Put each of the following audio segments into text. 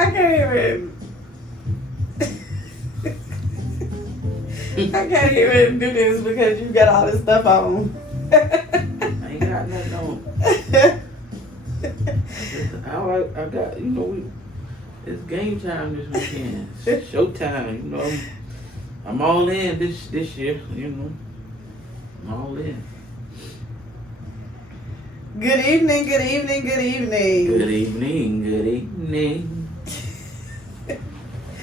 I can't even do this because you got all this stuff on. I ain't got nothing on. I got, it's game time this weekend. It's showtime, I'm all in this year, I'm all in. Good evening, good evening, good evening. Good evening, good evening.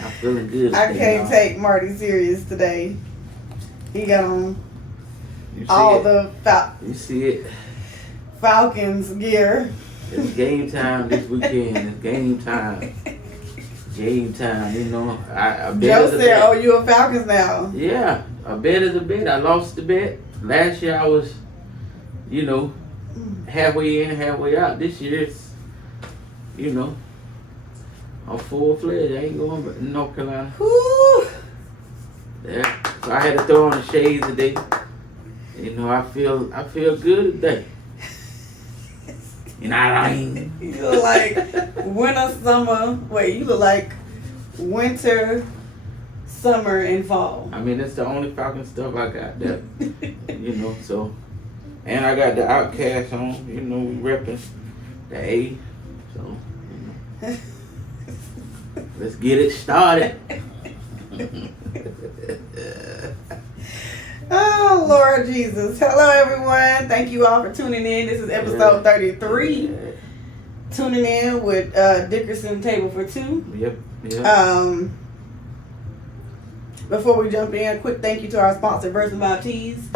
I'm feeling good. I can't take Marty serious today. He got on all the you see it. Falcons gear. It's game time this weekend. It's game time. Game time, I bet. Joe said, "Oh, you a Falcons now?" Yeah, a bet is a bet. I lost the bet last year. I was, halfway in, halfway out. This year, it's, I'm full fledged. I ain't going to North Carolina. Whew. Yeah, so I had to throw on the shades today. I feel good today. You look like winter, summer. Wait, you look like winter, summer, and fall. I mean, that's the only Falcon stuff I got there. So. And I got the Outcast on. We repping the A. So, let's get it started. Oh, Lord Jesus. Hello, everyone. Thank you all for tuning in. This is episode 33. Tuning in with Dickerson Table for Two. Yep. Before we jump in, a quick thank you to our sponsor, Versatile Tees.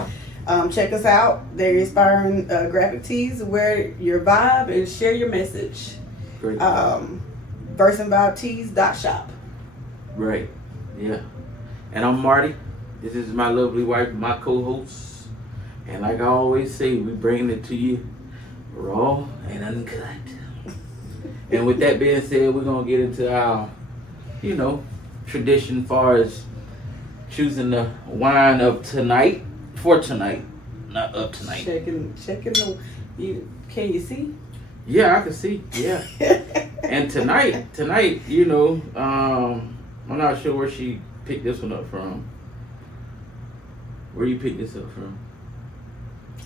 Check us out. They're inspiring graphic tees. Wear your vibe and share your message. Great. VersatileTees.shop. Right. Yeah. And I'm Marty. This is my lovely wife, my co-host. And like I always say, we bring it to you raw and uncut. And with that being said, we're going to get into our, tradition as far as choosing the wine of tonight. For tonight, not up tonight. Checking the. Can you see? Yeah, I can see. Yeah. And tonight, I'm not sure where she picked this one up from. Where you picked this up from?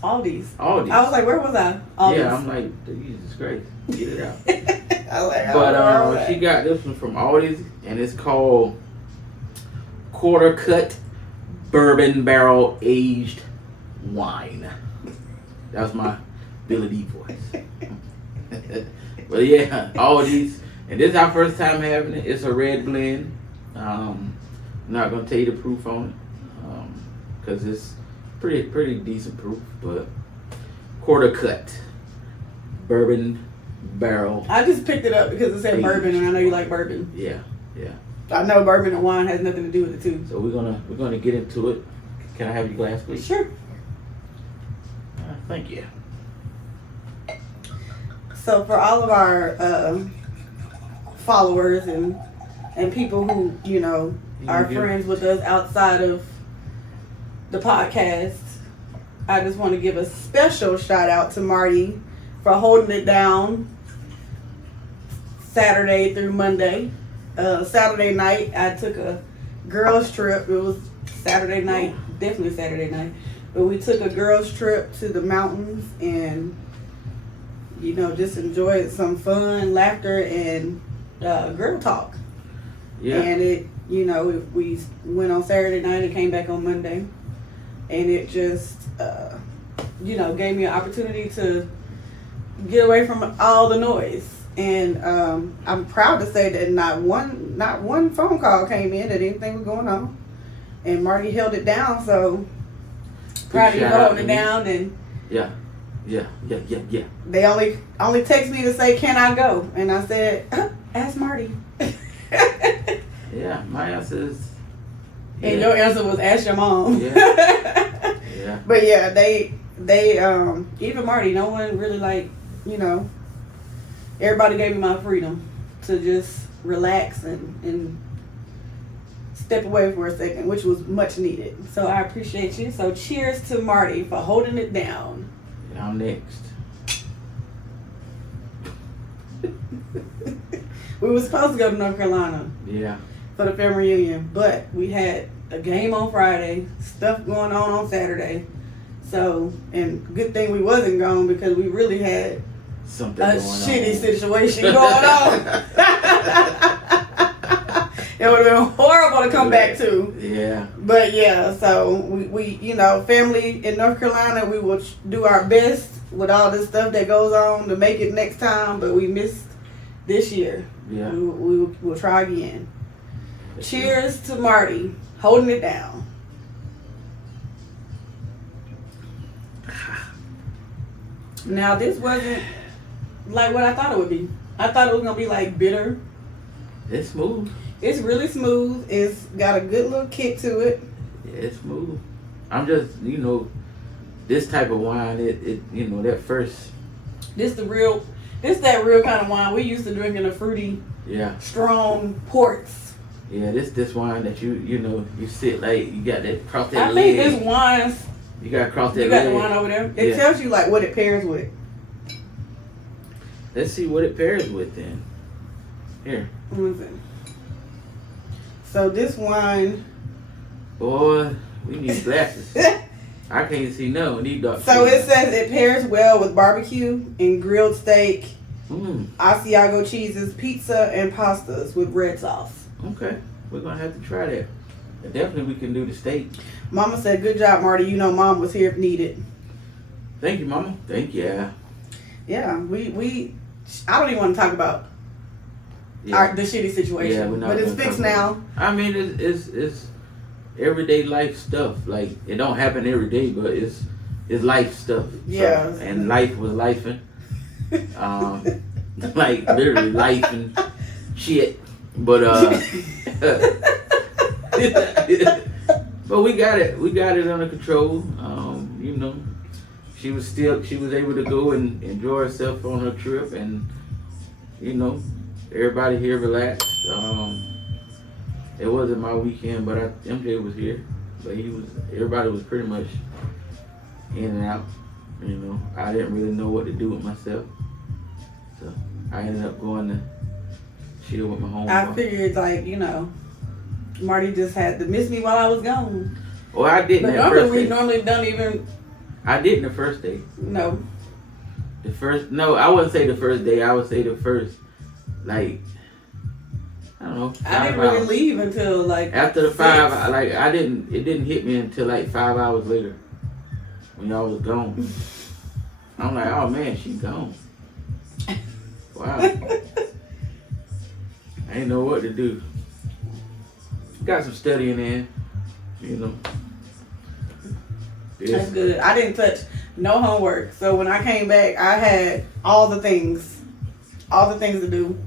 Aldi's. I was like, where was I? Aldi's. Yeah, I'm like, Jesus Christ, get it out. I was like, but she got this one from Aldi's, and it's called Quarter Cut Bourbon Barrel Aged Wine. That's my Billy D voice. But yeah, Aldi's, and this is our first time having it. It's a red blend. I'm not gonna tell you the proof on it, because it's pretty decent proof. But Quarter Cut Bourbon Barrel. I just picked it up because it said bourbon, and I know you like bourbon. Yeah. I know bourbon and wine has nothing to do with it too. So we're gonna get into it. Can I have your glass, please? Sure. Thank you. So for all of our followers and people who are friends with us outside of the podcast, I just want to give a special shout out to Marty for holding it down Saturday through Monday. Saturday night, I took a girls trip. It was Saturday night, definitely Saturday night. But we took a girls trip to the mountains and, just enjoyed some fun, laughter, and girl talk. Yeah. And we went on Saturday night and came back on Monday. And it just, gave me an opportunity to get away from all the noise. And I'm proud to say that not one phone call came in that anything was going on, and Marty held it down. So proud of you for holding it down. And yeah. They only text me to say, "Can I go?" And I said, "Ask Marty." Yeah, my answer is. Yeah. And your answer was, "Ask your mom." Yeah. But yeah, they even Marty. No one really everybody gave me my freedom to just relax and step away for a second, which was much needed. So I appreciate you. So cheers to Marty for holding it down. I'm next. We were supposed to go to North Carolina Yeah. for the family reunion, but we had a game on Friday, stuff going on Saturday. So, and good thing we wasn't gone because we really had Something a going shitty on. situation going on. It would have been horrible to come back to. Yeah. But yeah, so we you know, family in North Carolina, we will do our best with all this stuff that goes on to make it next time, but we missed this year. Yeah. We'll try again. Cheers to Marty, holding it down. Now this wasn't like what I thought it would be. I thought it was gonna be like bitter. It's smooth. It's really smooth. It's got a good little kick to it. Yeah, it's smooth. I'm just, this type of wine, it that first, This that real kind of wine we used to drink in the fruity, yeah, strong ports. yeah, this wine that you sit like, you got that, cross that I leg. think this wine's. You got to cross that You got leg. the wine over there. It Yeah. tells you like what it pairs with. Let's see what it pairs with then. Here. Listen. So this wine. Boy, we need glasses. I can't see none. We need dark. So it says it pairs well with barbecue and grilled steak, Asiago cheeses, pizza, and pastas with red sauce. Okay. We're going to have to try that. But definitely we can do the steak. Mama said, "Good job, Marty. You know Mom was here if needed." Thank you, Mama. Thank you. Yeah, we I don't even want to talk about Yeah. the shitty situation. Yeah, we're not but it's gonna fixed talk about now. I mean, it's everyday life stuff. Like, it don't happen every day, but it's life stuff. So, Yeah. and life was lifing. Like literally life and shit. But but we got it under control. She was able to go and enjoy herself on her trip, and everybody here relaxed. It wasn't my weekend, but MJ was here, but everybody was pretty much in and out. I didn't really know what to do with myself, so I ended up going to chill with my homeboy. I figured Marty just had to miss me while I was gone. Well, I didn't. But That first day. normally don't even. I didn't the first day. No. I wouldn't say the first day. I would say the first, I don't know. I didn't really leave until After the 6. 5, it didn't hit me until 5 hours later when y'all was gone. I'm like, oh man, she gone. Wow. I didn't know what to do. Got some studying in, That's good. I didn't touch no homework. So when I came back, I had all the things to do.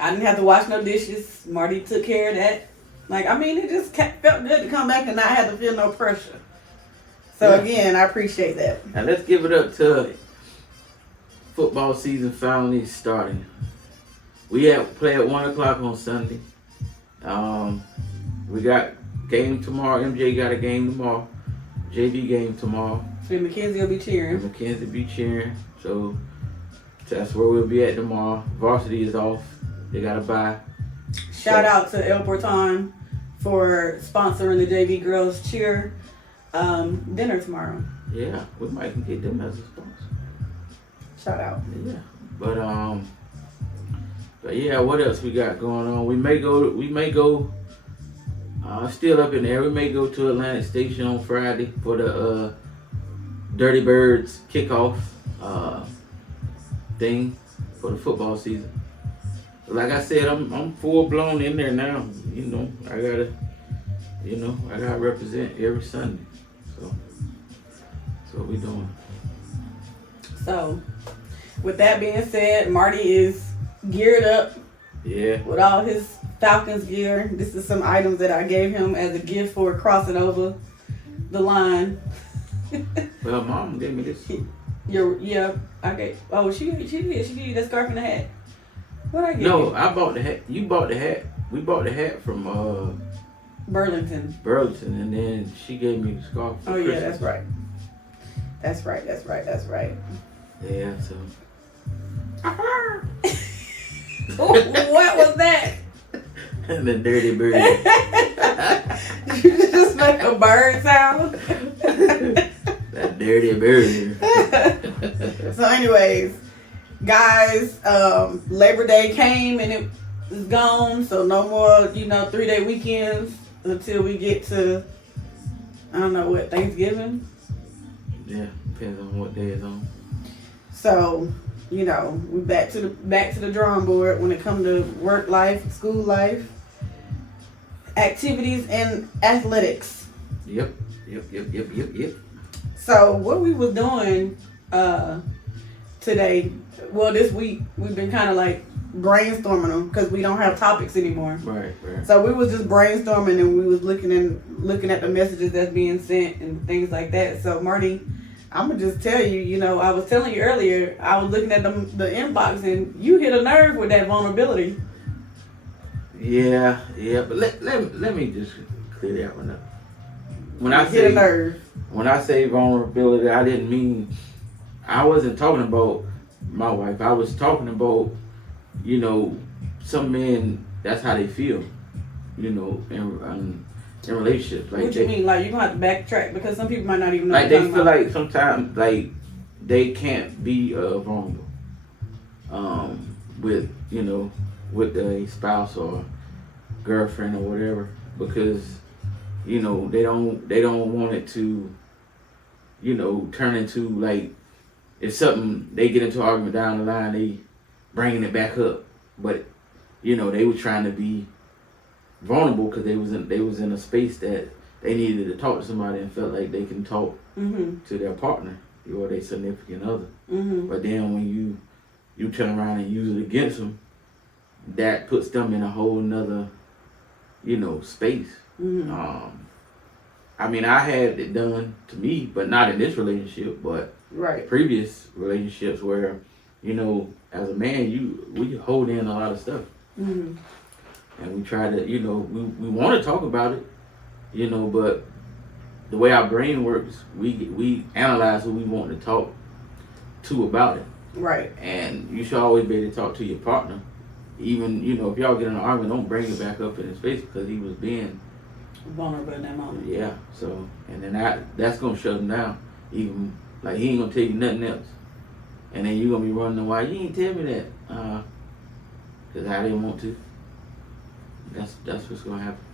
I didn't have to wash no dishes. Marty took care of that. It just felt good to come back and not have to feel no pressure. So again, I appreciate that. Now let's give it up to football season finally starting. We play at 1 o'clock on Sunday. We got game tomorrow. MJ got a game tomorrow. JV game tomorrow. And Mackenzie will be cheering. And Mackenzie be cheering. So that's where we'll be at tomorrow. Varsity is off. They got to bye. Shout out to El Porton for sponsoring the JV girls cheer dinner tomorrow. Yeah, we might can get them as a sponsor. Shout out. Yeah, but yeah, what else we got going on? We may go. Still up in there. We may go to Atlantic Station on Friday for the Dirty Birds kickoff thing for the football season. Like I said, I'm full blown in there now. I gotta represent every Sunday. So that's what we doing. So, with that being said, Marty is geared up. Yeah. With all his Falcons gear. This is some items that I gave him as a gift for crossing over the line. Well, Mom gave me this. I gave. Oh, she did. She gave you that scarf and the hat. What I give No, you? I bought the hat. You bought the hat. We bought the hat from Burlington, and then she gave me the scarf. Oh yeah, that's right. That's right. Yeah, so. What was that? The dirty bird. You just make a bird sound. That dirty bird. So, anyways, guys, Labor Day came and it is gone. So no more, 3-day weekends until we get to, I don't know what, Thanksgiving. Yeah, depends on what day it's on. So, we back to the drawing board when it comes to work life, school life, activities, and athletics. Yep. So what we was doing today, well, this week we've been kind of like brainstorming them because we don't have topics anymore. Right. So we was just brainstorming and we was looking at the messages that's being sent and things like that. So Marty, I'm gonna just tell you, I was telling you earlier, I was looking at the inbox and you hit a nerve with that vulnerability. Yeah, but let me just clear that one up. When I Hit a nerve. When I say vulnerability, I wasn't talking about my wife. I was talking about, some men, that's how they feel, in relationships. Like What you mean? Like, you're gonna have to backtrack because some people might not even know. Like, they feel like sometimes, like, they can't be vulnerable with a spouse or girlfriend or whatever, because they don't want it to turn into, like, if something, they get into an argument down the line, they bringing it back up, but they were trying to be vulnerable because they was in a space that they needed to talk to somebody and felt like they can talk to their partner or their significant other. But then when you turn around and use it against them, that puts them in a whole nother space. I mean, I had it done to me, but not in this relationship, but right. Previous relationships where, as a man, we hold in a lot of stuff. And we try to, we want to talk about it, but the way our brain works, we analyze who we want to talk to about it. Right. And you should always be able to talk to your partner. Even, if y'all get in an argument, don't bring it back up in his face because he was being vulnerable in that moment. Yeah, so, and then that's going to shut him down. Even, like, he ain't going to tell you nothing else. And then you're going to be running, why you ain't tell me that? Because I didn't want to. That's what's going to happen.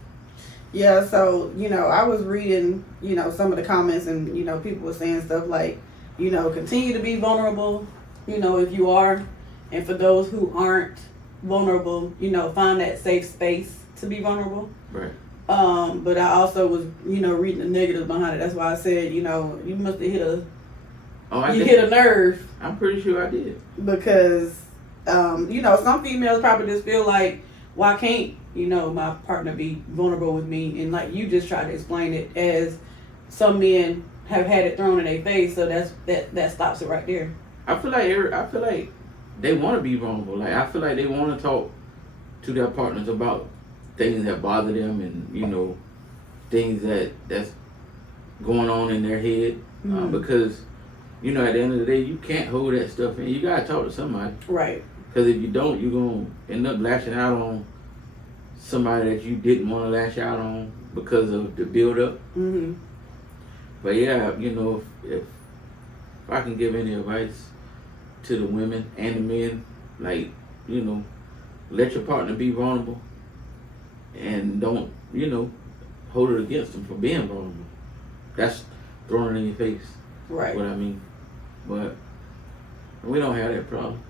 Yeah, so, I was reading, some of the comments and, people were saying stuff like, continue to be vulnerable, if you are. And for those who aren't vulnerable, find that safe space to be vulnerable. Right. But I also was, reading the negatives behind it. That's why I said, you must have hit a nerve. I'm pretty sure I did. Because, some females probably just feel like, why can't, my partner be vulnerable with me? And like you just tried to explain it as some men have had it thrown in their face, so that stops it right there. I feel like they want to be vulnerable. Like, I feel like they want to talk to their partners about things that bother them and, things that's going on in their head. Because, at the end of the day, you can't hold that stuff in. You got to talk to somebody. Right. Because if you don't, you're going to end up lashing out on somebody that you didn't want to lash out on because of the build-up. But yeah, if I can give any advice to the women and the men, like, let your partner be vulnerable and don't, hold it against them for being vulnerable. That's throwing it in your face. Right. What I mean. But we don't have that problem.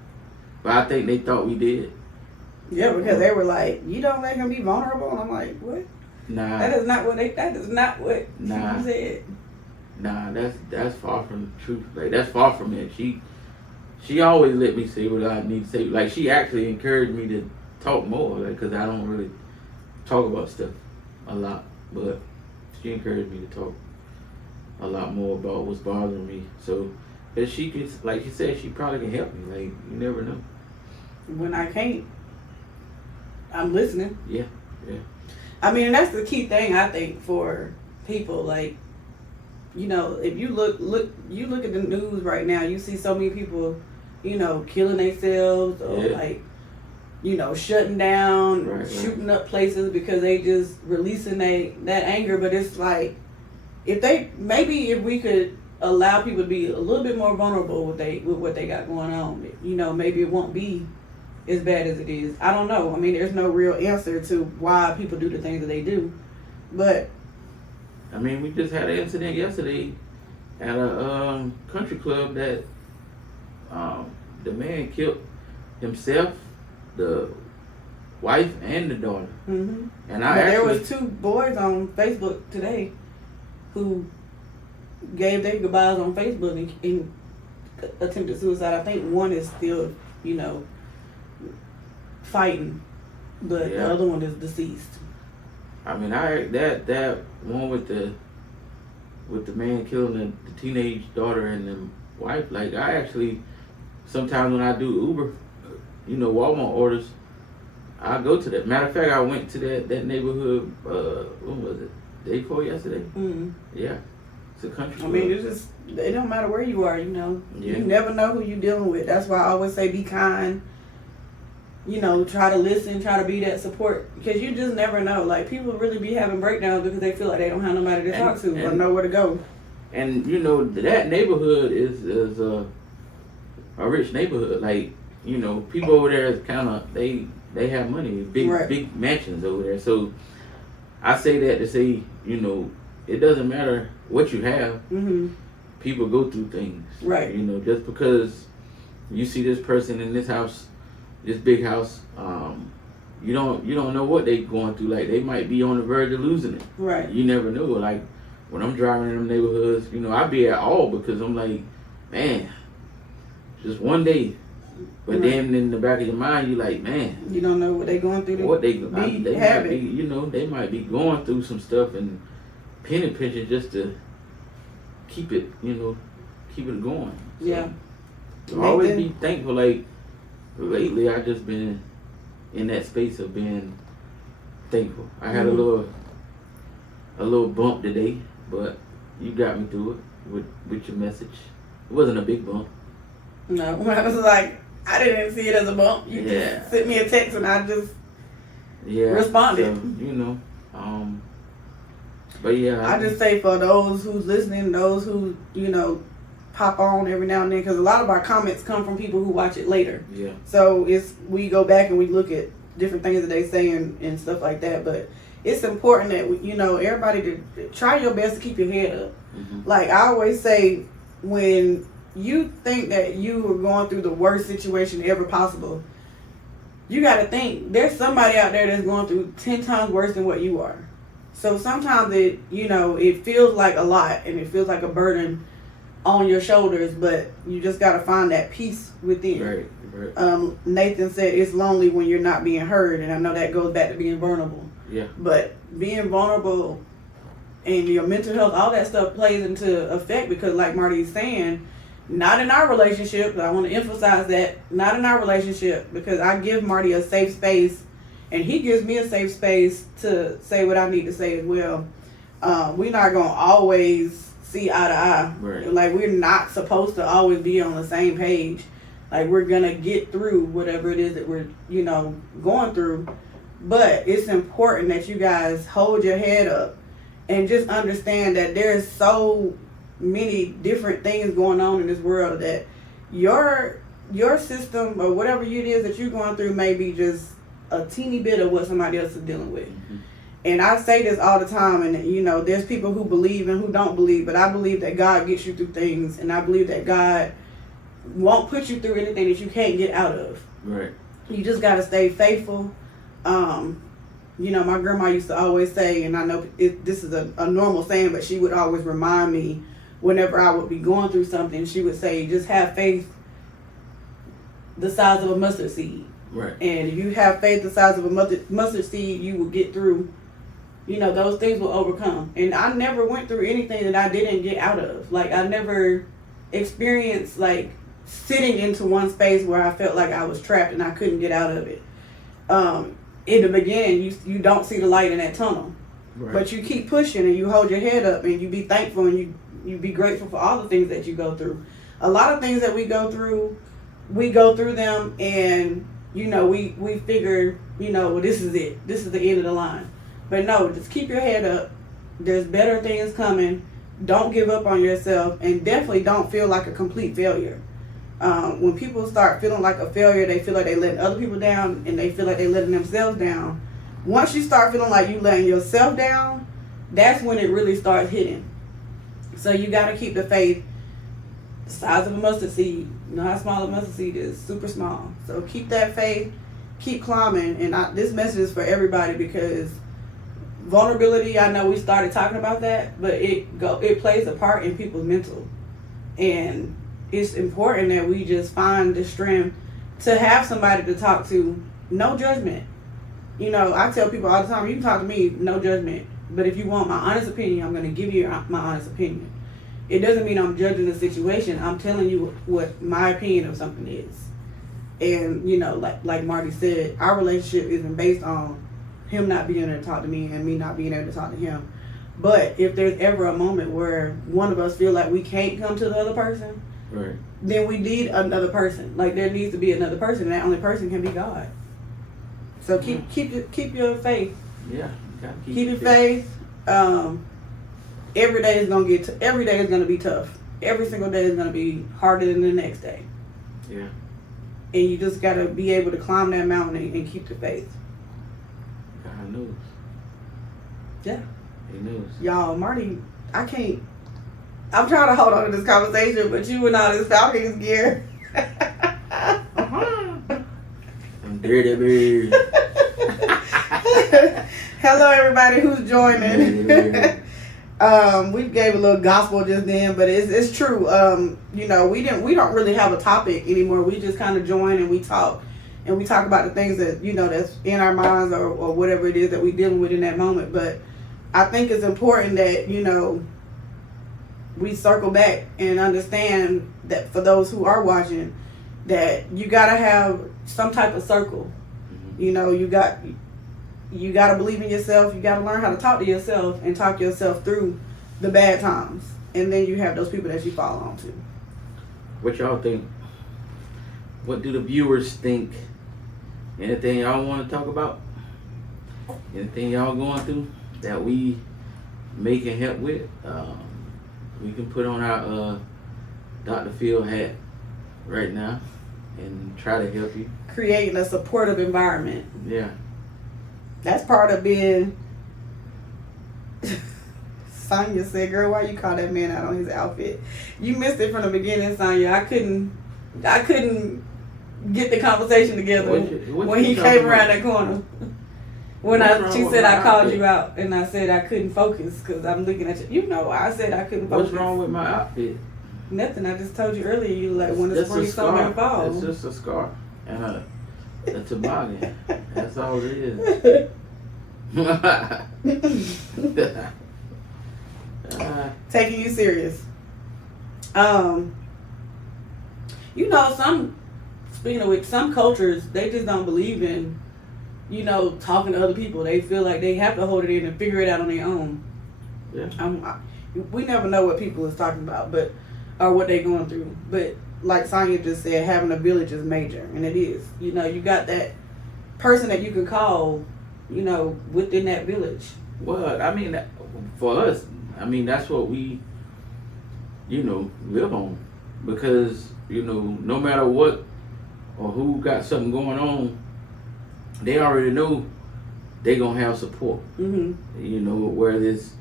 But I think they thought we did. Yeah, because they were like, you don't let him be vulnerable? And I'm like, what? Nah. That is not what you said. Nah, that's far from the truth. Like, that's far from it. She always let me say what I need to say. Like, she actually encouraged me to talk more, like, because I don't really talk about stuff a lot. But she encouraged me to talk a lot more about what's bothering me. So, but she could, like she said, she probably can help me. Like, you never know. When I can't, I'm listening. Yeah. I mean, and that's the key thing, I think, for people. Like, if you look at the news right now, you see so many people, killing themselves or like, shutting down, Right. shooting up places because they just releasing that anger. But it's like, if we could allow people to be a little bit more vulnerable with what they got going on, maybe it won't be as bad as it is. I don't know. I mean, there's no real answer to why people do the things that they do, but I mean, we just had an incident yesterday at a country club that the man killed himself, the wife, and the daughter. mm-hmm. And there was 2 boys on Facebook today who gave their goodbyes on Facebook and attempted suicide. I think one is still, fighting, but the other one is deceased. I mean, that one with the man killing the teenage daughter and the wife. Like, I actually sometimes when I do Uber, Walmart orders, I go to that. Matter of fact, I went to that neighborhood. When was it? Day before yesterday. Mm-hmm. Yeah, it's a country club. I mean, it don't matter where you are. Yeah. You never know who you're dealing with. That's why I always say be kind. Try to listen, try to be that support, because you just never know. Like, people really be having breakdowns because they feel like they don't have nobody to talk to or nowhere to go. And that neighborhood is a rich neighborhood. Like, people over there is kind of they have money, big mansions over there. So I say that to say, it doesn't matter what you have. Mm-hmm. People go through things, right? Just because you see this person in this house, this big house, you don't know what they going through. Like, they might be on the verge of losing it. Right. You never know. Like, when I'm driving in them neighborhoods, I be at all because I'm like, man, just one day. But then in the back of your mind, you like, man, you don't know what they going through. They might be, they might be going through some stuff and penny pinching just to keep it, keep it going. So, yeah. Always be thankful. Like, lately, I just been in that space of being thankful. I had a little bump today, but you got me through it with your message. It wasn't a big bump. No, I was like, I didn't see it as a bump. You just sent me a text and I just responded. So, but yeah. I just say for those who's listening, those who, pop on every now and then, because a lot of our comments come from people who watch it later. Yeah. So we go back and we look at different things that they say and stuff like that. But it's important that, everybody to try your best to keep your head up. Mm-hmm. Like I always say, when you think that you are going through the worst situation ever possible, you got to think there's somebody out there that's going through 10 times worse than what you are. So sometimes it feels like a lot and it feels like a burden on your shoulders, but you just got to find that peace within. Right. Nathan said it's lonely when you're not being heard, and I know that goes back to being vulnerable. Yeah. But being vulnerable and your mental health, all that stuff plays into effect because, like Marty's saying, not in our relationship, but I want to emphasize that, not in our relationship, because I give Marty a safe space and he gives me a safe space to say what I need to say as well. We're not going to always see eye to eye. Right. Like, we're not supposed to always be on the same page. Like, we're going to get through whatever it is that we're, going through. But it's important that you guys hold your head up and just understand that there's so many different things going on in this world that your system or whatever it is that you're going through may be just a teeny bit of what somebody else is dealing with. Mm-hmm. And I say this all the time, and there's people who believe and who don't believe, but I believe that God gets you through things, and I believe that God won't put you through anything that you can't get out of. Right. You just got to stay faithful. My grandma used to always say, and I know this is a normal saying, but she would always remind me whenever I would be going through something, she would say, just have faith the size of a mustard seed. Right. And if you have faith the size of a mustard seed, you will get through, those things will overcome. And I never went through anything that I didn't get out of. Like, I never experienced, like, sitting into one space where I felt like I was trapped and I couldn't get out of it. In the beginning, you don't see the light in that tunnel. Right. But you keep pushing and you hold your head up and you be thankful and you be grateful for all the things that you go through. A lot of things that we go through them and, we figure, well, this is it. This is the end of the line. But no, just keep your head up. There's better things coming. Don't give up on yourself, and definitely don't feel like a complete failure. When people start feeling like a failure, they feel like they letting other people down, and they feel like they letting themselves down. Once you start feeling like you letting yourself down, that's when it really starts hitting. So you got to keep the faith. The size of a mustard seed. You know how small a mustard seed is? Super small. So keep that faith. Keep climbing. And this message is for everybody, because vulnerability, I know we started talking about that, but it plays a part in people's mental. And it's important that we just find the strength to have somebody to talk to. No judgment. I tell people all the time, you can talk to me, no judgment. But if you want my honest opinion, I'm going to give you my honest opinion. It doesn't mean I'm judging the situation. I'm telling you what my opinion of something is. And, like Marty said, our relationship isn't based on him not being able to talk to me and me not being able to talk to him. But if there's ever a moment where one of us feel like we can't come to the other person, right, then we need another person. Like, there needs to be another person, and that only person can be God. So keep your faith. Yeah, keep your faith. Every day is gonna be tough. Every single day is gonna be harder than the next day. Yeah. And you just gotta be able to climb that mountain and keep the faith. God knows. Yeah. He knows. Y'all, Marty, I'm trying to hold on to this conversation, but you and all this Falcons gear. I'm dirty bird. Hello, everybody who's joining. We gave a little gospel just then, but it's true. We don't really have a topic anymore. We just kind of join and we talk about the things that that's in our minds or whatever it is that we're dealing with in that moment. But I think it's important that we circle back and understand that for those who are watching, that you gotta have some type of circle. Mm-hmm. You got to believe in yourself. You got to learn how to talk to yourself and talk yourself through the bad times. And then you have those people that you fall on to. What y'all think? What do the viewers think? Anything y'all want to talk about? Anything y'all going through that we may can help with? We can put on our Dr. Phil hat right now and try to help you. Creating a supportive environment. Yeah. That's part of being. Sonya said, "Girl, why you call that man out on his outfit?" You missed it from the beginning, Sonya. I couldn't get the conversation together when he came around that corner. She said I called you out, and I said I couldn't focus because I'm looking at you. I said I couldn't focus. What's wrong with my outfit? Nothing. I just told you earlier. You like when the spring, summer, and fall. It's just a scarf and a toboggan. That's all it is. Taking you serious. Speaking of which, some cultures, they just don't believe in, talking to other people. They feel like they have to hold it in and figure it out on their own. Yeah. We never know what people is talking about, or what they're going through. But like Sonya just said, having a village is major, and it is. You got that person that you can call, within that village. Well, I mean, for us, that's what we, live on. Because, no matter what or who got something going on, they already know they going to have support. Mm-hmm. Whether it's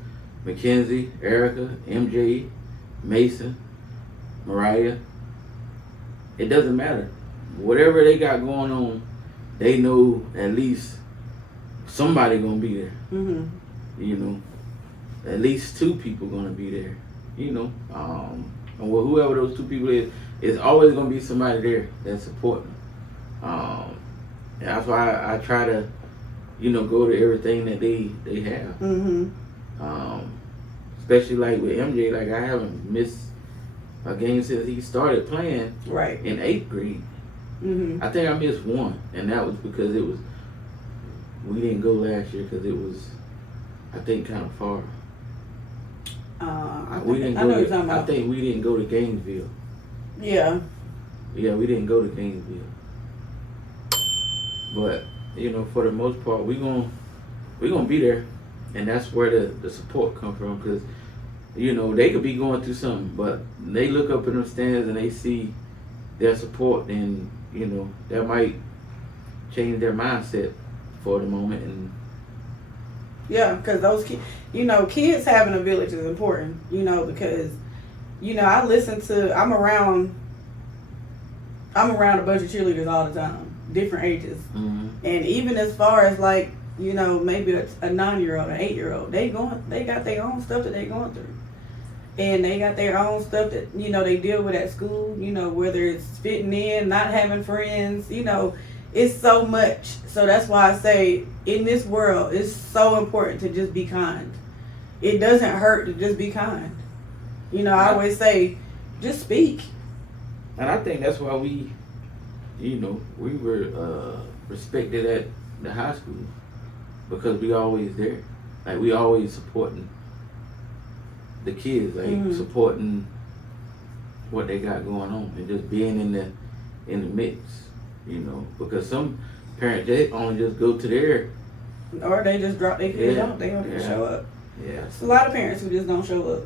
Mackenzie, Erica, MJ, Mason, Mariah, it doesn't matter. Whatever they got going on, they know at least somebody gonna be there. Mm-hmm. At least two people gonna be there. And whoever those two people is always gonna be somebody there that's supporting them. That's why I try to, go to everything that they have. Mm-hmm. Especially like with MJ, like I haven't missed a game since he started playing. Right. In 8th grade. Mm-hmm. I think I missed one, and that was because we didn't go last year because it was, I think, kind of far. I know what you're talking about. I think we didn't go to Gainesville. Yeah. Yeah, we didn't go to Gainesville. But you know, for the most part, we gonna be there, and that's where the support come from. Cause you know they could be going through something, but they look up in the stands and they see their support, and you know that might change their mindset for the moment. And Yeah, because those kids, kids having a village is important, because, I'm around a bunch of cheerleaders all the time, different ages. mm-hmm. And even as far as like, maybe a 9-year-old, an 8-year-old, they got their own stuff that they going through. And they got their own stuff that, they deal with at school, whether it's fitting in, not having friends, it's so much. So that's why I say in this world, it's so important to just be kind. It doesn't hurt to just be kind. I always say, just speak. And I think that's why we were respected at the high school, because we always there. Like, we always supporting the kids, like supporting what they got going on, and just being in the mix, because some parents, they only just go to their, or they just drop their kids off. They don't even show up. Yeah, It's a lot of parents who just don't show up.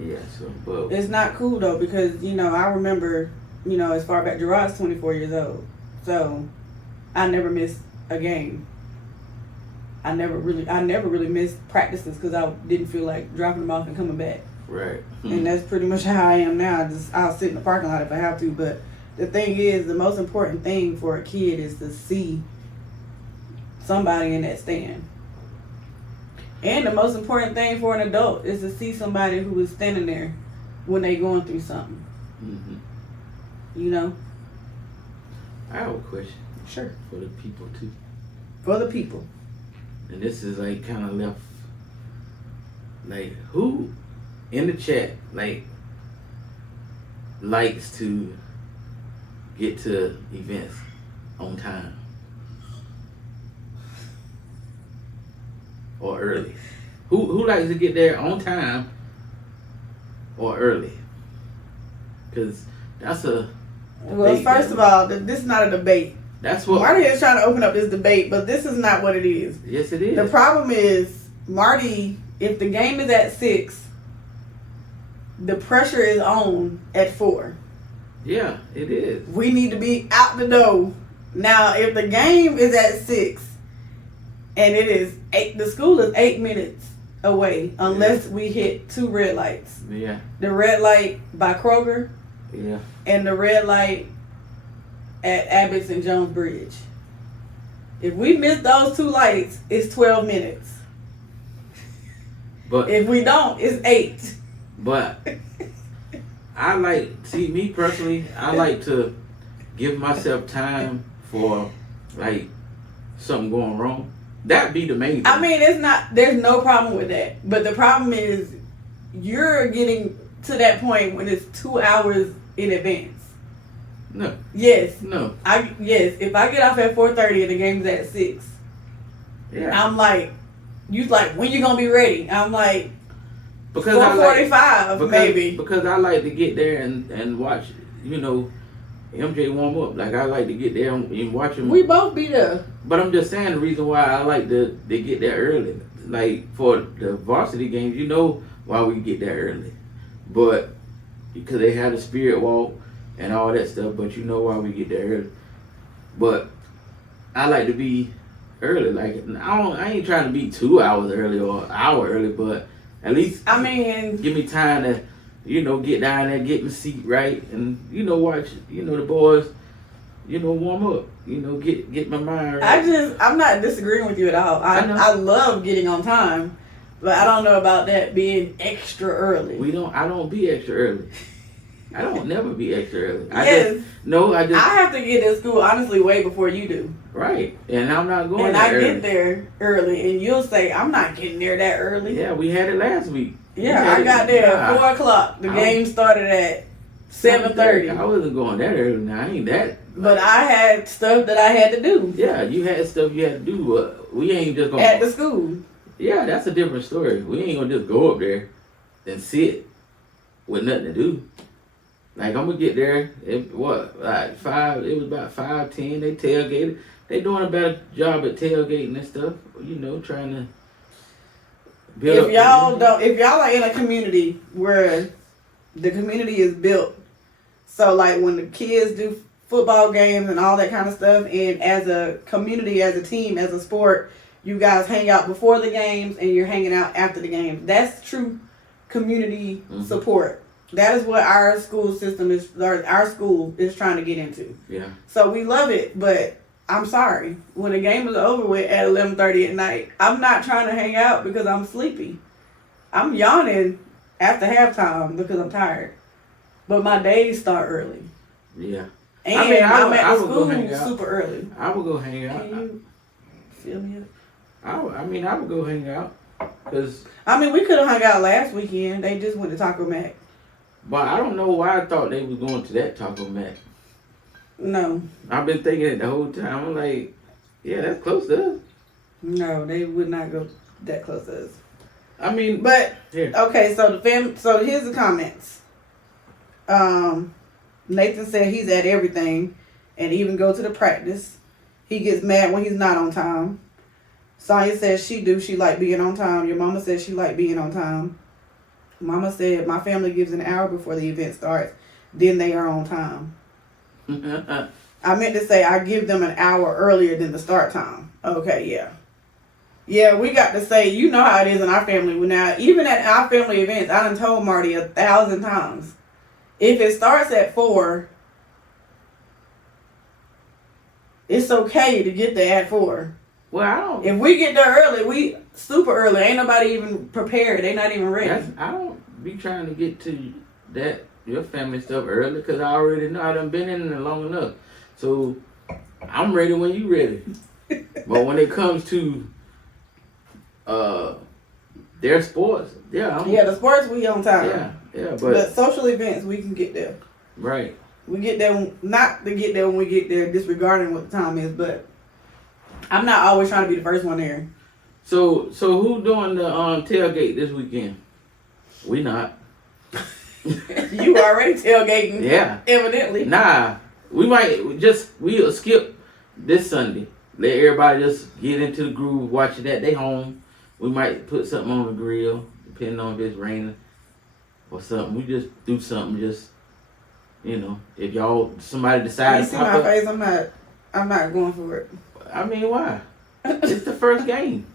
Yeah, but it's not cool though, because I remember, as far back, Gerard's 24 years old, so I never missed a game. I never really missed practices because I didn't feel like dropping them off and coming back. Right. And that's pretty much how I am now. I'll sit in the parking lot if I have to. But the thing is, the most important thing for a kid is to see somebody in that stand. And the most important thing for an adult is to see somebody who is standing there when they going through something. Mm-hmm. I have a question. Sure. For the people too. For the people. And this is like kind of left. Like, who in the chat likes to get to events on time or early? Who likes to get there on time or early? Because that's a well, first of all, this is not a debate. That's what Marty is trying to open up this debate, but this is not what it is. Yes, it is. The problem is, Marty, if the game is at 6, the pressure is on at 4. Yeah, it is. We need to be out the door. Now, if the game is at 6 and it is 8, the school is 8 minutes away unless we hit 2 red lights. Yeah. The red light by Kroger. Yeah. And the red light at Abbott's and Jones Bridge. If we miss those 2 lights, it's 12 minutes. But if we don't, it's 8. But me personally, I like to give myself time for like something going wrong. That'd be the main thing. I mean, there's no problem with that. But the problem is you're getting to that point when it's 2 hours in advance. No. Yes. No. Yes. If I get off at 4:30 and the game's at 6, I'm like, you like, when you gonna be ready? I'm like, 4:45 maybe. Because I like to get there and watch, MJ warm up. Like, I like to get there and watch him. We both be there. But I'm just saying the reason why I like to get there early. Like, for the varsity games, why we get there early. But because they have the spirit walk and all that stuff, but why we get there early. But I like to be early. Like, I ain't trying to be 2 hours early or an hour early, but at least give me time to, get down there, get my seat right, and watch, the boys, warm up, get my mind right. I'm not disagreeing with you at all. I love getting on time, but I don't know about that being extra early. I don't be extra early. I don't never be extra early. I have to get to school honestly way before you do. Right, and I'm not going. And there I early. get there early, and you'll say I'm not getting there that early. Yeah, we had it last week. Yeah, I got there at 4 o'clock. The game started at 7:30. I wasn't going that early. Now I ain't that. But I had stuff that I had to do. Yeah, you had stuff you had to do. We ain't just gonna at the school. Yeah, that's a different story. We ain't gonna just go up there and sit with nothing to do. Like I'm gonna get there. It like 5? It was about 5:10. They tailgated. They doing a better job at tailgating and stuff. You know, trying to build. If y'all are in a community where the community is built, so like when the kids do football games and all that kind of stuff, and as a community, as a team, as a sport, you guys hang out before the games and you're hanging out after the games. That's true community support. That is what our school system is, or our school is trying to get into. Yeah. So we love it, but I'm sorry. When the game is over with at 11:30 at night, I'm not trying to hang out because I'm sleepy. I'm yawning after halftime because I'm tired. But my days start early. Yeah. And I'm at the school super early. I would go hang out. Can you fill me up? I would go hang out. Cause, we could have hung out last weekend. They just went to Taco Mac. But I don't know why I thought they was going to that Taco Mac. No. I've been thinking it the whole time. I'm like, yeah, that's close to us. No, they would not go that close to us. I mean, but here. Okay, so so here's the comments. Nathan said he's at everything and even go to the practice. He gets mad when he's not on time. Sonya says she like being on time. Your mama says she like being on time. Mama said my family gives an hour before the event starts. Then they are on time. I meant to say I give them an hour earlier than the start time. Okay, yeah. Yeah, we got to say, you know how it is in our family. Now, even at our family events, I done told Marty 1,000 times. If it starts at 4, it's okay to get there at 4. Well, I don't. If we get there early, we super early. Ain't nobody even prepared. They not even ready. I don't be trying to get to that your family stuff early because I already know I done been in it long enough. So I'm ready when you ready. But when it comes to their sports, the sports we on time. Yeah, but social events we can get there. Right. We get there, not to get there when we get there, disregarding what the time is, but I'm not always trying to be the first one there. So who doing the tailgate this weekend? We not. You already tailgating. Yeah. Evidently. Nah. We'll skip this Sunday. Let everybody just get into the groove watching that. They home. We might put something on the grill, depending on if it's raining or something. We just do something, just, if somebody decide to pop up. You see my face? I'm not going for it. I mean, why? It's the first game.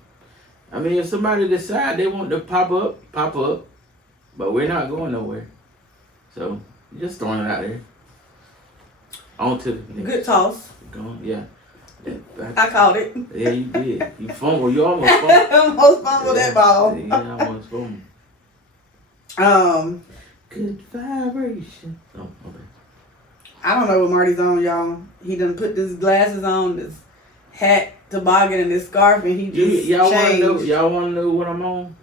I mean, if somebody decide they want to pop up. But we're not going nowhere. So, just throwing it out there. On to the next. Good toss. Going, yeah. I called it. Yeah, you did. You fumbled. You almost fumbled. Almost fumbled that ball. Yeah, I almost fumbled. Good vibration. Oh, okay. I don't know what Marty's on, y'all. He done put his glasses on, this hat, toboggan, and this scarf, and he just changed. Y'all want to know what I'm on?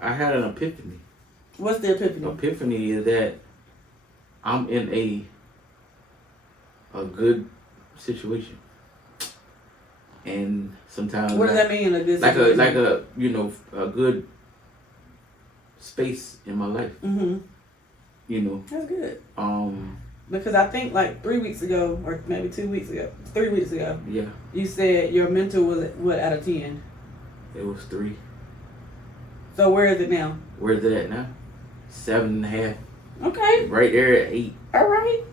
I had an epiphany. What's the epiphany? Epiphany is that I'm in a good situation. And sometimes what does that mean, a good situation? Like a good space in my life. Mm-hmm. That's good. Because I think like 3 weeks ago, or maybe 2 weeks ago, 3 weeks ago, yeah, you said your mental was what out of 10? It was 3. So where is it now? Where is it at now? 7.5. Okay. Right there at 8. All right.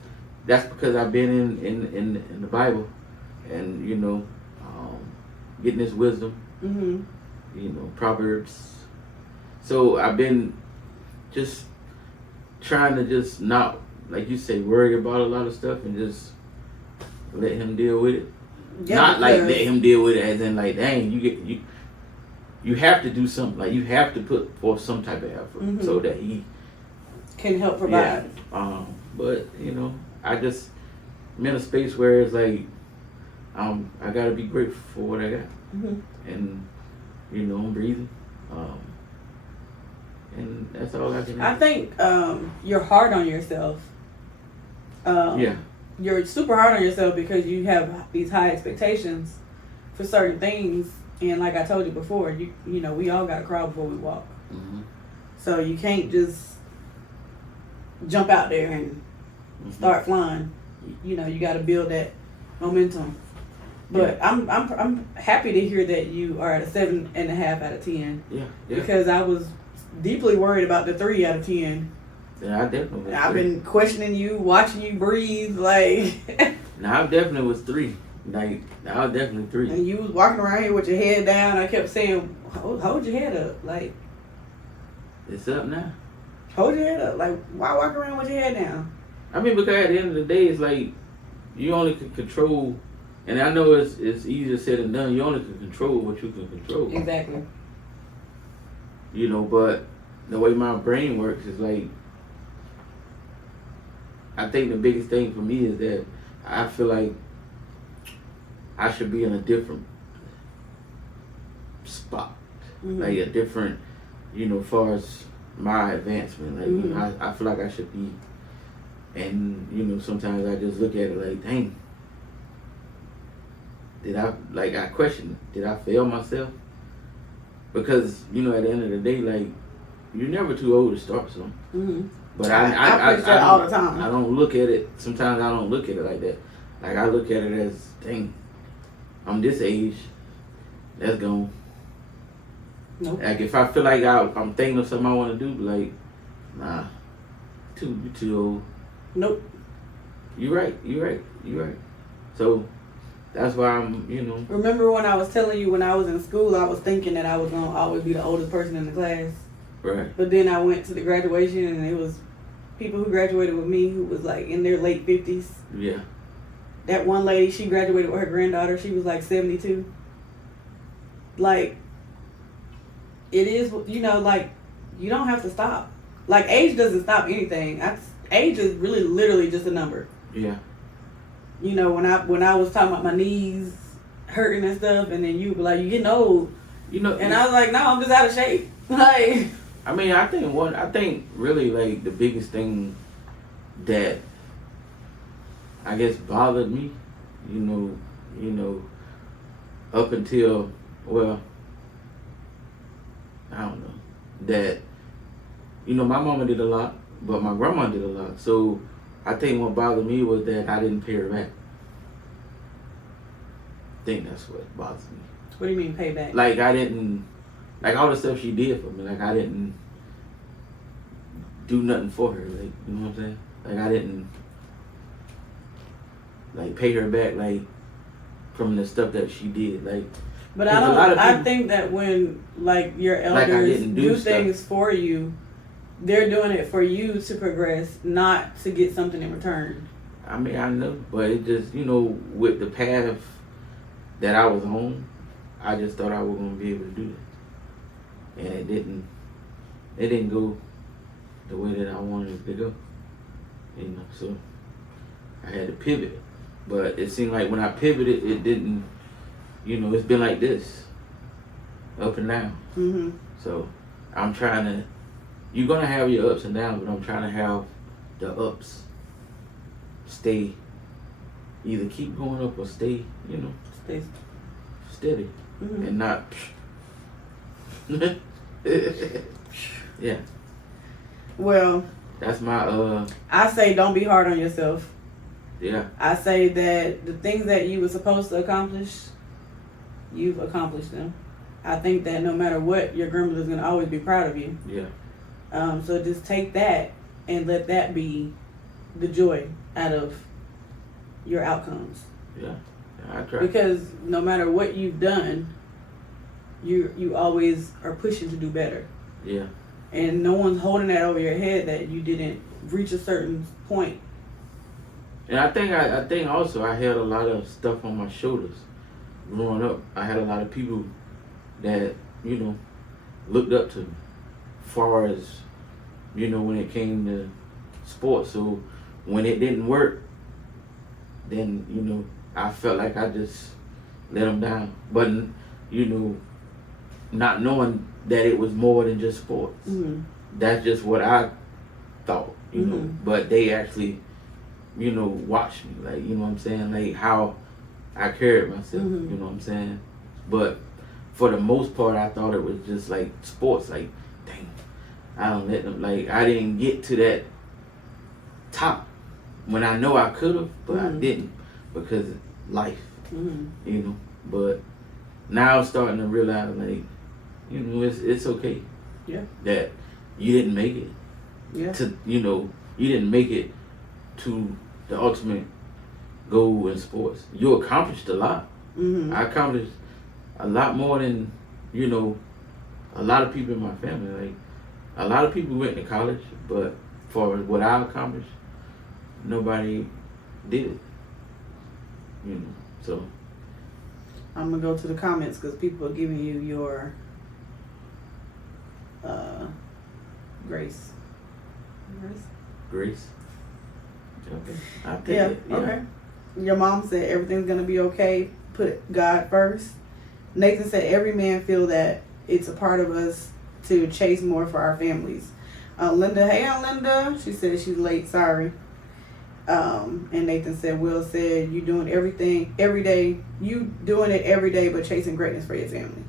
That's because I've been in the Bible, and getting this wisdom. Mm-hmm. Proverbs. So I've been just trying to just not, like you say, worry about a lot of stuff and just let him deal with it. Yeah, not like let him deal with it as in like, dang, you have to do something. Like you have to put forth some type of effort so that he can help provide. Yeah. But I'm in a space where it's like I gotta be grateful for what I got, and I'm breathing, and that's all I can do. I think you're hard on yourself. You're super hard on yourself because you have these high expectations for certain things, and like I told you before, we all got to crawl before we walk. Mm-hmm. So you can't just jump out there and start flying. You know, you got to build that momentum. But I'm happy to hear that you are at a 7.5 out of 10. Yeah. Because I was deeply worried about the 3 out of 10. Yeah, I definitely was I've 3. been questioning you, watching you breathe, like. Now I definitely was 3. Like, I was definitely 3. And you was walking around here with your head down. I kept saying, hold your head up. Like, It's up now. hold your head up. Like, why walk around with your head down? I mean, because at the end of the day, it's like you only can control, and I know it's easier said than done. You only can control what you can control. Exactly. You know, but the way my brain works is like, I think the biggest thing for me is that I feel like I should be in a different spot, Mm-hmm. like a different, you know, as far as my advancement. Like, you know, I feel like I should be. And, you know, sometimes I just look at it like, dang, I question, did I fail myself? Because, you know, at the end of the day, like, you're never too old to start something. Mm-hmm. But I preach that all the time. I don't look at it, sometimes I don't look at it like that. Like, I look at it as, dang, I'm this age, that's gone. Nope. Like, if I feel like I'm thinking of something I want to do, like, nah, you're too old. Nope. You're right. So that's why I'm, you know. Remember when I was telling you when I was in school, I was thinking that I was going to always be the oldest person in the class. Right. But then I went to the graduation and it was people who graduated with me who was like in their late 50s. Yeah. That one lady, she graduated with her granddaughter. She was like 72. Like, it is, you know, like, you don't have to stop. Like, age doesn't stop anything. Age is really literally just a number. Yeah. You know, when I was talking about my knees hurting and stuff, and then you were like, you're getting old. You know. And I was like, no, I'm just out of shape. Like. I mean, I think really like the biggest thing that I guess bothered me, you know, up until, well, I don't know, that, you know, my mama did a lot, but my grandma did a lot. So I think what bothered me was that I didn't pay her back. I think that's what bothers me. What do you mean pay back? Like, I didn't, like all the stuff she did for me, like I didn't do nothing for her, like, you know what I'm saying? Like, I didn't, like, pay her back, like, from the stuff that she did, like. But I think that when, like, your elders do things for you, they're doing it for you to progress, not to get something in return. I mean, I know, but it just, you know, with the path that I was on, I just thought I was going to be able to do that. And it didn't go the way that I wanted it to go. You know, so I had to pivot. But it seemed like when I pivoted, it didn't, you know, it's been like this, up and down. Mm-hmm. So I'm trying to, you're going to have your ups and downs, but I'm trying to have the ups stay, either keep going up or stay, you know, Stay steady. Mm-hmm. And not, yeah. Well, That's my, I say don't be hard on yourself. yeah. I say that the things that you were supposed to accomplish, you've accomplished them. I think that no matter what, your grandmother's going to always be proud of you. Yeah. So just take that and let that be the joy out of your outcomes. Yeah. I try. Because no matter what you've done, you always are pushing to do better. Yeah. And no one's holding that over your head that you didn't reach a certain point. And I think also I had a lot of stuff on my shoulders. Growing up, I had a lot of people that, you know, looked up to me. Far as, you know, when it came to sports. So when it didn't work, then, you know, I felt like I just let them down. But, you know, not knowing that it was more than just sports. Mm-hmm. That's just what I thought, you know. Mm-hmm. But they actually, you know, watched me, like, you know what I'm saying? Like, how I carried myself, Mm-hmm. you know what I'm saying? But for the most part, I thought it was just like sports, like, dang, I don't let them, like, I didn't get to that top, when I know I could have, but I Mhm. didn't because of life, Mhm. you know. But now I'm starting to realize, like, you know, it's okay. Yeah. That you didn't make it Yeah. to, you know, you didn't make it to the ultimate goal in sports. You accomplished a lot. Mhm. I accomplished a lot more than, you know, a lot of people in my family. Like, a lot of people went to college, but for what I accomplished, nobody did it. You know, so I'm gonna go to the comments because people are giving you your grace. grace. Okay, I'll take Yeah. it. Yeah. Okay. Your mom said everything's gonna be okay. Put God first. Nathan said every man feel that it's a part of us to chase more for our families. Linda, hey Aunt Linda. She said she's late. Sorry. And Nathan said, Will said, you doing everything every day. You doing it every day, but chasing greatness for your family.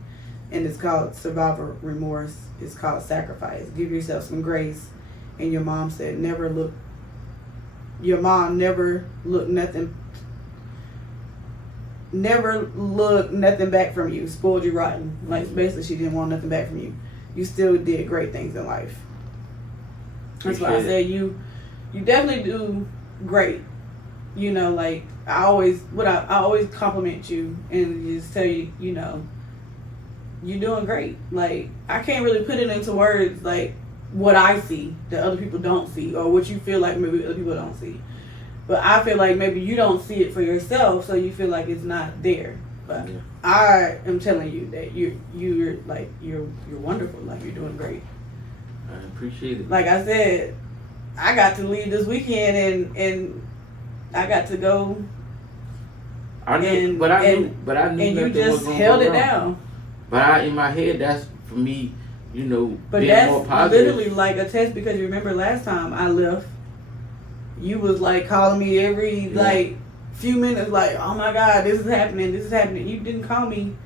And it's called survivor remorse. It's called sacrifice. Give yourself some grace. And your mom said, your mom never looked nothing back from you. Spoiled you rotten. Like, basically, she didn't want nothing back from you. You still did great things in life. That's why I said you definitely do great. You know, like, I always compliment you and just tell you, you know, you're doing great. Like, I can't really put it into words, like, what I see that other people don't see, or what you feel like maybe other people don't see. But I feel like maybe you don't see it for yourself, so you feel like it's not there. But Yeah. I am telling you that you're wonderful. Like, you're doing great. I appreciate it. Like I said, I got to leave this weekend and I got to go. I knew, and but I knew and you nothing was just gonna held go it wrong. down. But in my head, that's for me, you know, But being that's more positive. literally like a test, because you remember last time I left, you was like calling me every like few minutes, like, oh my God, this is happening. You didn't call me,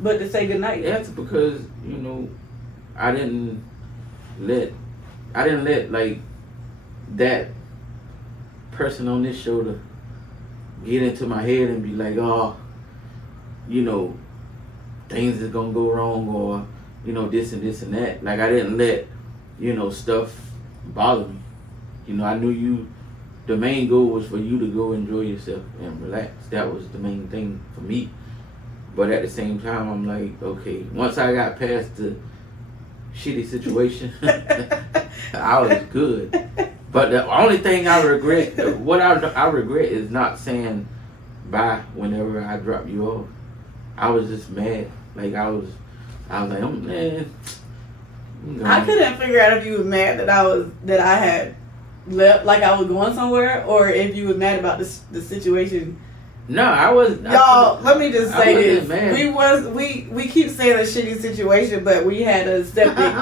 but to say goodnight. That's because, you know, I didn't let like that person on this shoulder get into my head and be like, oh, you know, things is gonna go wrong, or, you know, this and this and that. Like, I didn't let, you know, stuff bother me. You know, I knew the main goal was for you to go enjoy yourself and relax. That was the main thing for me. But at the same time, I'm like, okay, once I got past the shitty situation, I was good. But the only thing I regret, what I regret is not saying bye whenever I drop you off. I was just mad. Like, I was like, oh man. I couldn't figure out if you was mad that I had left, like I was going somewhere, or if you was mad about the situation. No, I was. Y'all, let me just say this: mad. we keep saying a shitty situation, but we had a septic.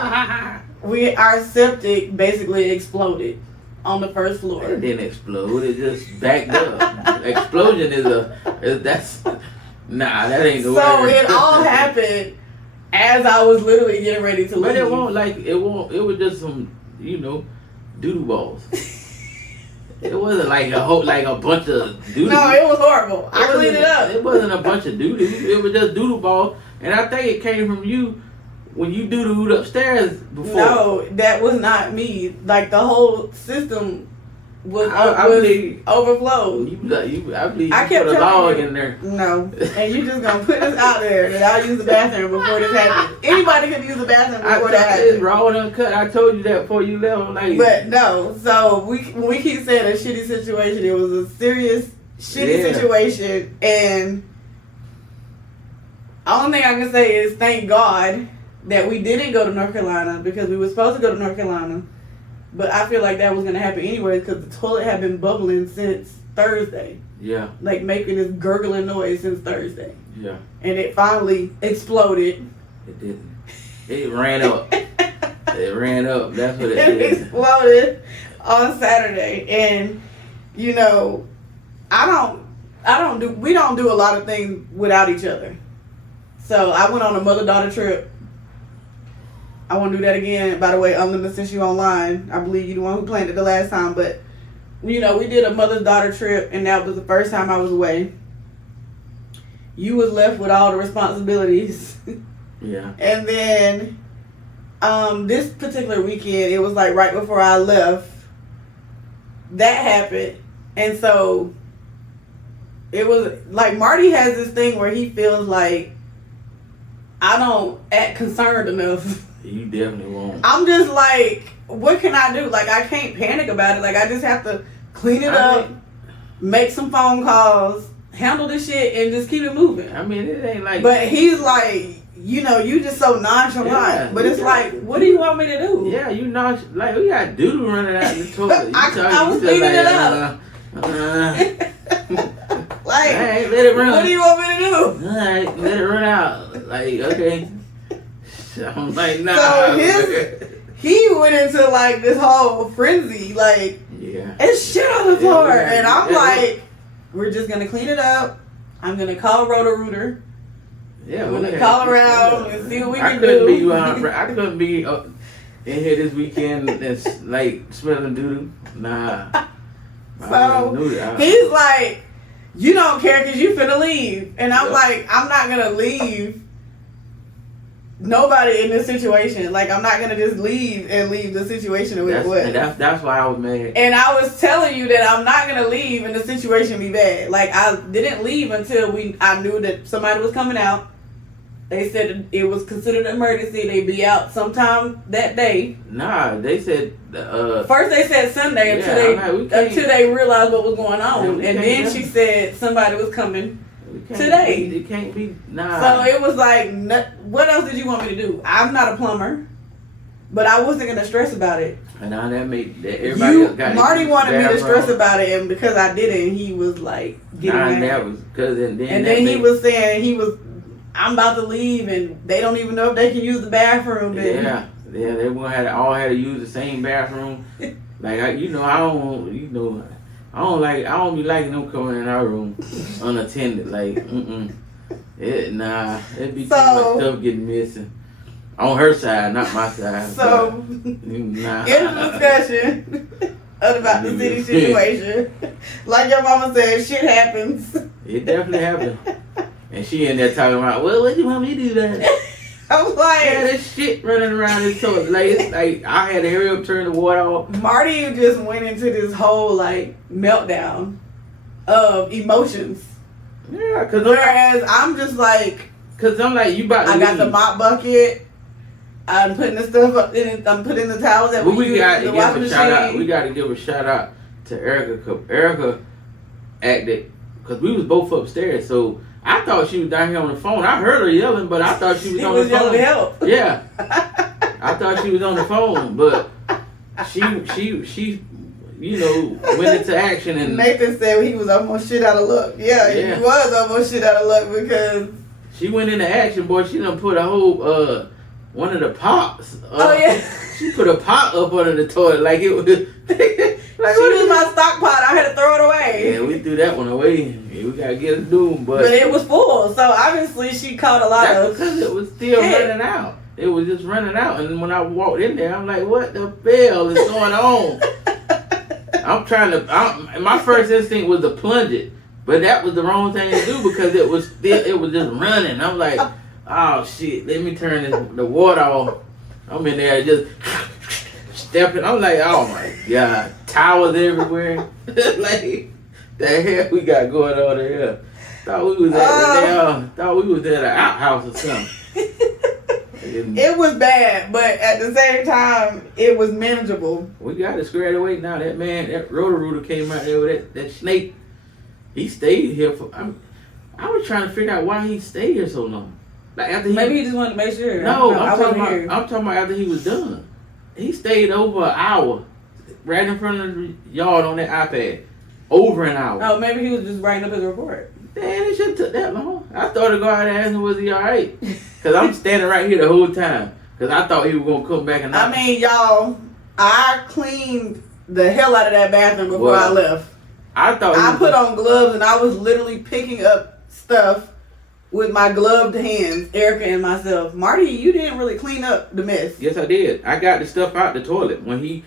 Our septic basically exploded on the first floor. It didn't explode. It just backed up. Explosion that ain't the word. So it all happened as I was literally getting ready to leave. But it was just some, you know, doodle balls. It wasn't like a bunch of doodle. No, it was horrible. I cleaned it up. It wasn't a bunch of doodle. It was just doodle balls. And I think it came from you when you doodled upstairs before. No, that was not me. Like, the whole system was overflowed. I believe I you kept put a telling log you. in there. No, and you just gonna put this out there that I'll use the bathroom before this happens. Anybody could use the bathroom before that It's happens. raw and uncut. I told you that before you left. I'm like, But no, so when we keep saying a shitty situation, it was a serious shitty situation, and only thing I can say is thank God that we didn't go to North Carolina, because we were supposed to go to North Carolina, but I feel like that was gonna happen anyway because the toilet had been bubbling since Thursday. Yeah. Like, making this gurgling noise since Thursday. Yeah. And it finally exploded. It didn't. It ran up. It ran up. That's what it It did. exploded on Saturday, and you know, we don't do a lot of things without each other. So I went on a mother-daughter trip. I want to do that again. By the way, Linda, since you online, I believe you're the one who planned it the last time, but you know, we did a mother-daughter trip, and that was the first time I was away. You was left with all the responsibilities. Yeah. And then this particular weekend, it was like right before I left, that happened. And so it was like Marty has this thing where he feels like I don't act concerned enough. You definitely won't. I'm just like, what can I do? Like, I can't panic about it. Like, I just have to clean it up, make some phone calls, handle this shit, and just keep it moving. I mean, it ain't like. But he's like, you know, you just so nonchalant. Yeah, but it's like, what do you want me to do? Yeah, you know, like we got doo-doo running out the toilet. I was cleaning it up. Like, hey, let it run. What do you want me to do? Alright, let it run out. Like, okay. I'm like, nah. So he went into like this whole frenzy, like, yeah, it's shit on the floor. Yeah. And I'm like, we're just gonna clean it up. I'm gonna call Roto-Rooter. yeah. I'm gonna call around and see what we can couldn't do. I couldn't be in here this weekend that's like smelling doo-doo. Nah. So he's like, you don't care because you finna leave. And I'm like, I'm not gonna leave nobody in this situation. Like, I'm not gonna just leave the situation with what. And that's why I was mad. And I was telling you that I'm not gonna leave and the situation be bad. Like, I didn't leave until I knew that somebody was coming out. They said it was considered an emergency. They'd be out sometime that day. Nah, they said. First they said Sunday until they realized what was going on, and then she said somebody was coming today. It can't be. Nah. So it was like, what else did you want me to do? I'm not a plumber, but I wasn't gonna stress about it. And now that made everybody else got. Marty wanted me to stress about it, and because I didn't, he was like getting mad. That was because then he was saying I'm about to leave, and they don't even know if they can use the bathroom. Yeah, they all had to use the same bathroom. Like I don't be liking them coming in our room unattended. Like, it'd be too much stuff getting missing on her side, not my side. So, in the discussion about the city situation, like your mama said, shit happens. It definitely happened. And she in there talking about, well, what do you want me to do then? I was like, yeah, this shit running around this toilet. Like, it's like I had to hurry up, turn the water off. Marty just went into this whole like meltdown of emotions. Yeah, whereas I'm just like, I'm like, you about to got the mop bucket. I'm putting the stuff up in. I'm putting the towels that we use in the washing machine. We got to give a shout out to Erica. Cause Erica acted, because we was both upstairs, so I thought she was down here on the phone. I heard her yelling, but I thought she was on the phone. Help. Yeah, I thought she was on the phone, but she went into action. And Nathan said he was almost shit out of luck. Yeah, he was almost shit out of luck because she went into action, boy. She done put a whole one of the pots. She put a pot up under the toilet like it was. Like, she used my stock pot. I had to throw it away. Yeah, we threw that one away. Yeah, we gotta get it doing, but it was full, so obviously she caught a lot of. Because it was still running out. It was just running out, and when I walked in there, I'm like, "What the hell is going on?" My first instinct was to plunge it, but that was the wrong thing to do because it was just running. I'm like, "Oh shit, let me turn the water off." I'm in there just stepping. I'm like, oh my god, towels everywhere. Like, the hell we got going on here? Thought we was at an outhouse or something. It was bad, but at the same time, it was manageable. We got it squared away now. That man, that Roto-Rooter came out there with that snake. He stayed here for. I was trying to figure out why he stayed here so long. Like maybe he just wanted to make sure. No, I'm talking about after he was done. He stayed over an hour, right in front of the yard on that iPad. Over an hour. Oh, maybe he was just writing up his report. Man, it shouldn't took that long. I started to go out and ask him, was he all right? Because I'm standing right here the whole time. Because I thought he was going to come back and I mean, y'all, I cleaned the hell out of that bathroom before I left. I put on gloves and I was literally picking up stuff with my gloved hands, Erica and myself. Marty, you didn't really clean up the mess. Yes, I did. I got the stuff out the toilet when he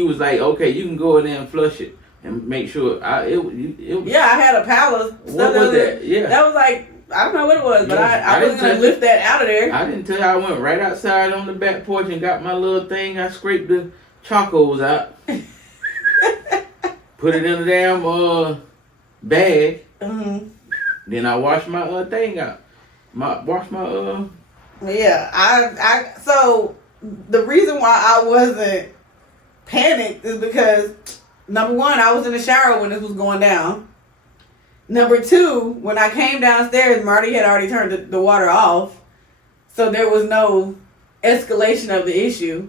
was like, okay, you can go in there and flush it. and make sure it Yeah, I had a pile of stuff. What was that? Yeah. That was like, I don't know what it was, but Yeah, I I wasn't didn't going to touch lift that out of there. I didn't tell you. I went right outside on the back porch and got my little thing. I scraped the chocos out, put it in the damn bag. Mm-hmm. Then I washed my thing out. Yeah, so the reason why I wasn't panicked is because, number one, I was in the shower when this was going down. Number two, when I came downstairs, Marty had already turned the water off. So there was no escalation of the issue.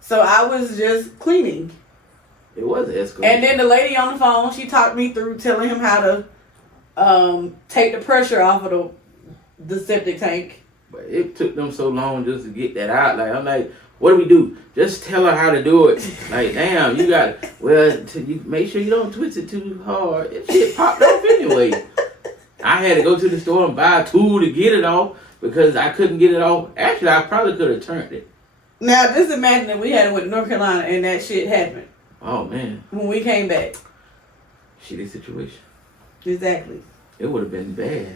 So I was just cleaning. It was escalation. And then the lady on the phone, she talked me through telling him how to take the pressure off of the septic tank. But it took them so long just to get that out. Like, I'm like, what do we do? Just tell her how to do it. Like, damn, you got, you make sure you don't twist it too hard. It shit popped off anyway. I had to go to the store and buy a tool to get it off because I couldn't get it off. Actually, I probably could have turned it. Now, just imagine that we had it with North Carolina and that shit happened. Oh, man. When we came back. Shitty situation. Exactly. It would have been bad.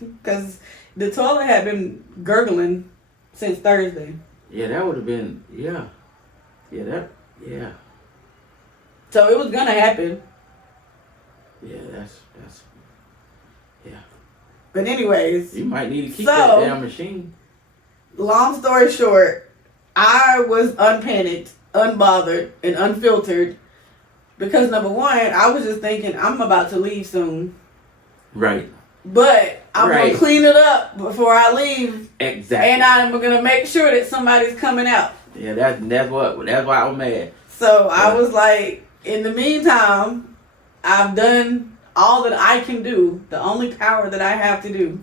Because the toilet had been gurgling since Thursday. Yeah, that would have been, yeah. So it was going to happen. Yeah, that's, yeah. But anyways. You might need to keep that damn machine. Long story short, I was unpanicked, unbothered, and unfiltered. Because number one, I was just thinking, I'm about to leave soon. Right. But I'm going to clean it up before I leave. Exactly. And I'm going to make sure that somebody's coming out. Yeah, that's why I'm mad. So I was like, in the meantime, I've done all that I can do. The only power that I have to do.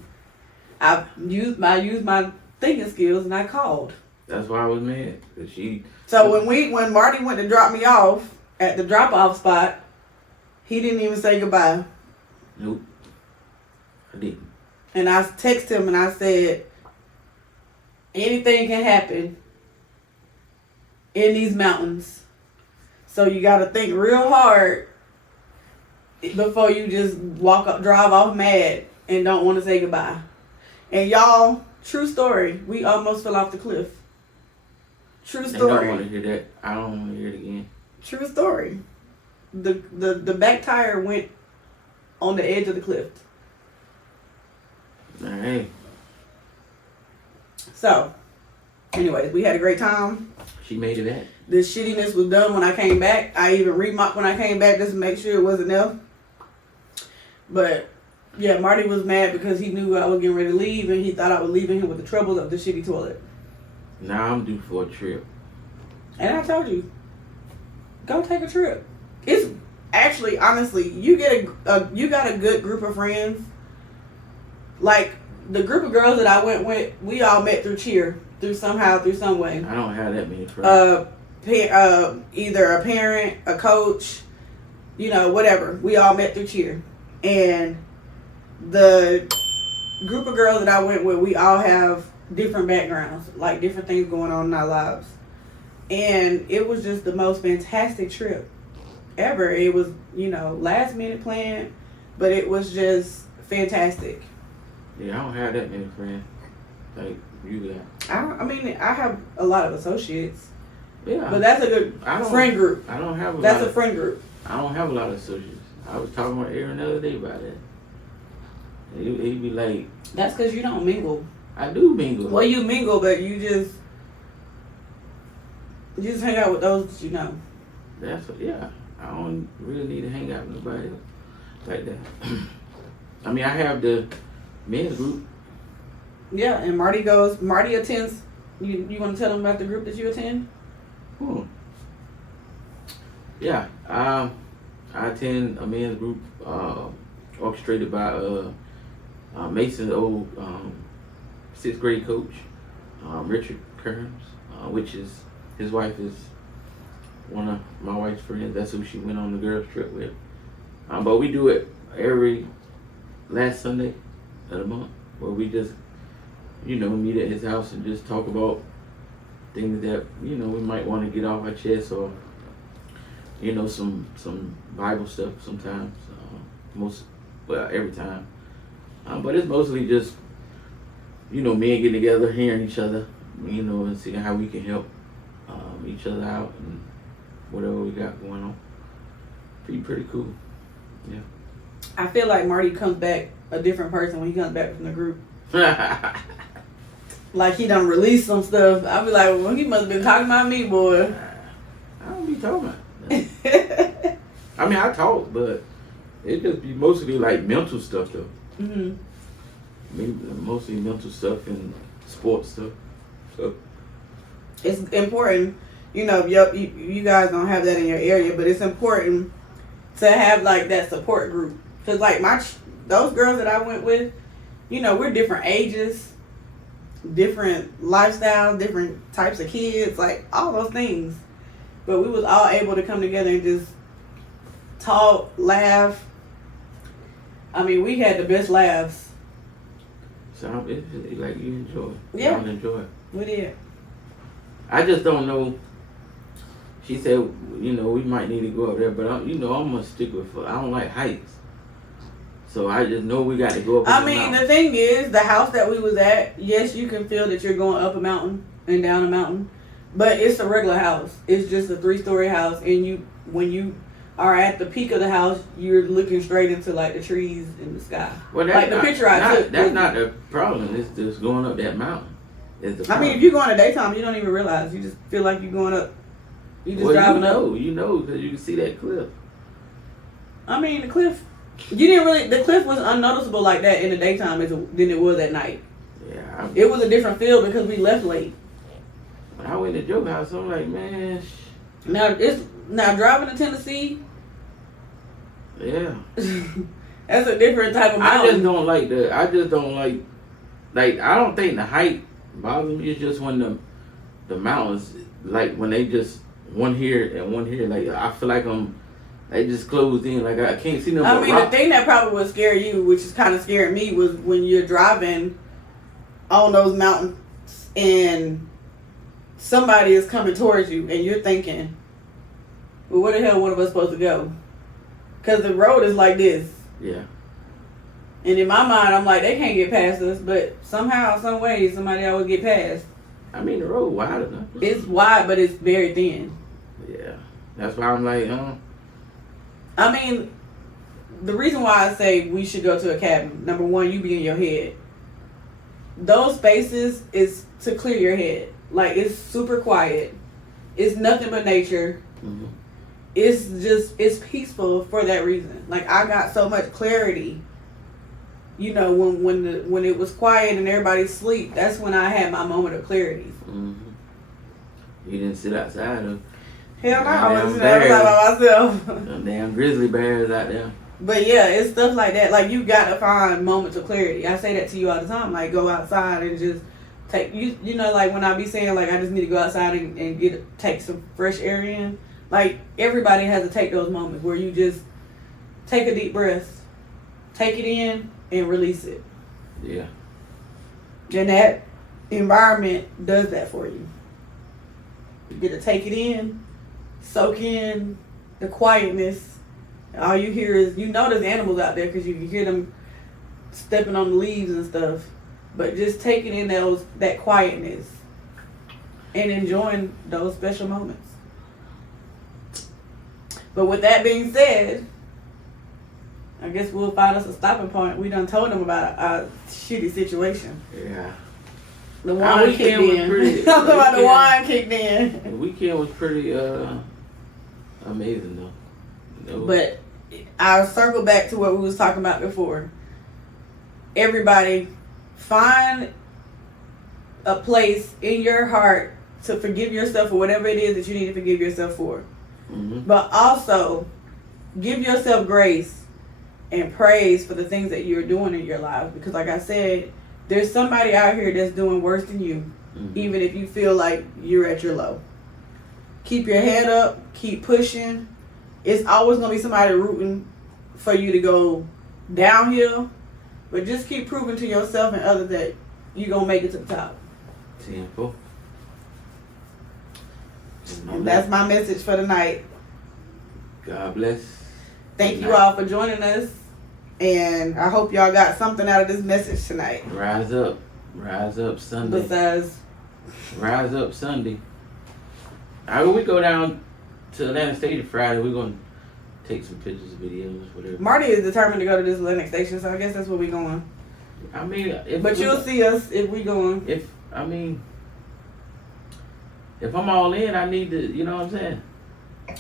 I used my thinking skills and I called. That's why I was mad. So when Marty went to drop me off at the drop-off spot, he didn't even say goodbye. Nope. I didn't. And I texted him and I said, anything can happen in these mountains. So you got to think real hard before you just drive off mad and don't want to say goodbye. And y'all, true story, we almost fell off the cliff. True story. I don't want to hear that. I don't want to hear it again. True story. The back tire went on the edge of the cliff. Alright. So, anyways, we had a great time. She made it back. The shittiness was done when I came back. I even remopped when I came back just to make sure it wasn't there. But, yeah, Marty was mad because he knew I was getting ready to leave and he thought I was leaving him with the trouble of the shitty toilet. Now I'm due for a trip. And I told you, go take a trip. It's actually, honestly, you got a good group of friends. Like, the group of girls that I went with, we all met through cheer, through some way. I don't have that many friends. Either a parent, a coach, whatever. We all met through cheer. And the group of girls that I went with, we all have different backgrounds, like different things going on in our lives. And it was just the most fantastic trip ever. It was, last minute planned, but it was just fantastic. Yeah, I don't have that many friends like you got. I have a lot of associates. Yeah. But that's a good friend group. I don't have a friend group. I don't have a lot of associates. I was talking with Aaron the other day about that. He'd be like... That's because you don't mingle. I do mingle. Well, you mingle, but you just hang out with those that you know. I don't really need to hang out with nobody else like that. I mean, I have the men's group. Yeah, and Marty attends. You want to tell them about the group that you attend? Yeah, I attend a men's group orchestrated by Mason's old 6th grade coach, Richard Kearns, which is, his wife is one of my wife's friends. That's who she went on the girls trip with. But we do it every last Sunday of the month, where we just, meet at his house and just talk about things that, we might want to get off our chest, or you know, some Bible stuff sometimes. Every time. But it's mostly just, you know, men getting together, hearing each other, you know, and seeing how we can help each other out and whatever we got going on. Pretty cool. Yeah. I feel like Marty comes back a different person when he comes back from the group. Like he done released some stuff. I be like, well, he must have been talking about me, boy. I don't be talking about that. I mean, I talk, but it just be mostly like mental stuff, though. Mm-hmm. Mostly mental stuff and sports stuff. So it's important, you know. You guys don't have that in your area, but it's important to have like that support group. Cause like those girls that I went with, you know, we're different ages, different lifestyles, different types of kids, like all those things. But we was all able to come together and just talk, laugh. I mean, we had the best laughs. So it's like you enjoy it. Yeah. Y'all enjoy it. We did. I just don't know. She said, you know, we might need to go up there, but I'm gonna stick with her. I don't like heights. So I just know we got to go up. I mean, the thing is, the house that we was at, yes, you can feel that you're going up a mountain and down a mountain, but it's a regular house. It's just a 3-story house, and when you are at the peak of the house, you're looking straight into like the trees in the sky. Well, like the picture I took. That's not the problem. It's just going up that mountain. I mean, if you're going to daytime, you don't even realize. You just feel like you're going up. You just driving up. You know, because you can see that cliff. I mean, the cliff. The cliff was unnoticeable like that in the daytime than it was at night. Yeah. It was a different feel because we left late. When I went to Joe house, I'm like, man. Now driving to Tennessee. Yeah. That's a different type of mountain. I just don't like. Like, I don't think the height bothers me. It's just when the mountains, like when they just one here and one here. Like I feel like they just closed in. Like I can't see no. I mean, the thing that probably would scare you, which is kind of scaring me, was when you're driving on those mountains and somebody is coming towards you and you're thinking, well, where the hell one of us supposed to go? Because the road is like this. Yeah. And in my mind, I'm like, they can't get past us, but somehow, some way, somebody always get past. I mean, the road wide enough. It's wide, but it's very thin. Yeah. That's why I'm like, I mean, the reason why I say we should go to a cabin, number one, you be in your head. Those spaces is to clear your head. Like, it's super quiet. It's nothing but nature. Mm-hmm. It's peaceful for that reason. Like, I got so much clarity. You know, when it was quiet and everybody sleep, that's when I had my moment of clarity. Mm-hmm. You didn't sit outside of. Hell no, I was by myself. Them damn grizzly bears out there. But yeah, it's stuff like that. Like, you gotta find moments of clarity. I say that to you all the time. Like, go outside and just take you know, like when I be saying like I just need to go outside and take some fresh air in. Like, everybody has to take those moments where you just take a deep breath, take it in, and release it. Yeah. And that environment does that for you. You get to take it in, soak in the quietness. All you hear is, you know, there's animals out there because you can hear them stepping on the leaves and stuff. But just taking in that quietness and enjoying those special moments. But with that being said, I guess we'll find us a stopping point. We done told them about our shitty situation. Yeah. The wine kicked in. The wine kicked in. The weekend was pretty amazing though. But I'll circle back to what we was talking about before. Everybody, find a place in your heart to forgive yourself for whatever it is that you need to forgive yourself for. Mm-hmm. But also, give yourself grace and praise for the things that you're doing in your life. Because like I said, there's somebody out here that's doing worse than you, even if you feel like you're at your low. Keep your head up. Keep pushing. It's always going to be somebody rooting for you to go downhill. But just keep proving to yourself and others that you're going to make it to the top. Simple. And that's my message for tonight. God bless. Thank Good you night. all for joining us. And I hope y'all got something out of this message tonight. Rise up. Rise up Sunday. Besides, Rise up Sunday. When we go down to Atlanta Station Friday, we're going to take some pictures, videos, whatever. Marty is determined to go to this Atlantic station, so I guess that's where we going. I mean, But you'll see us if we going. If I'm all in, I need to, you know what I'm saying?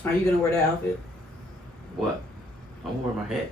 Are you gonna wear that outfit? What? I'm wearing my hat.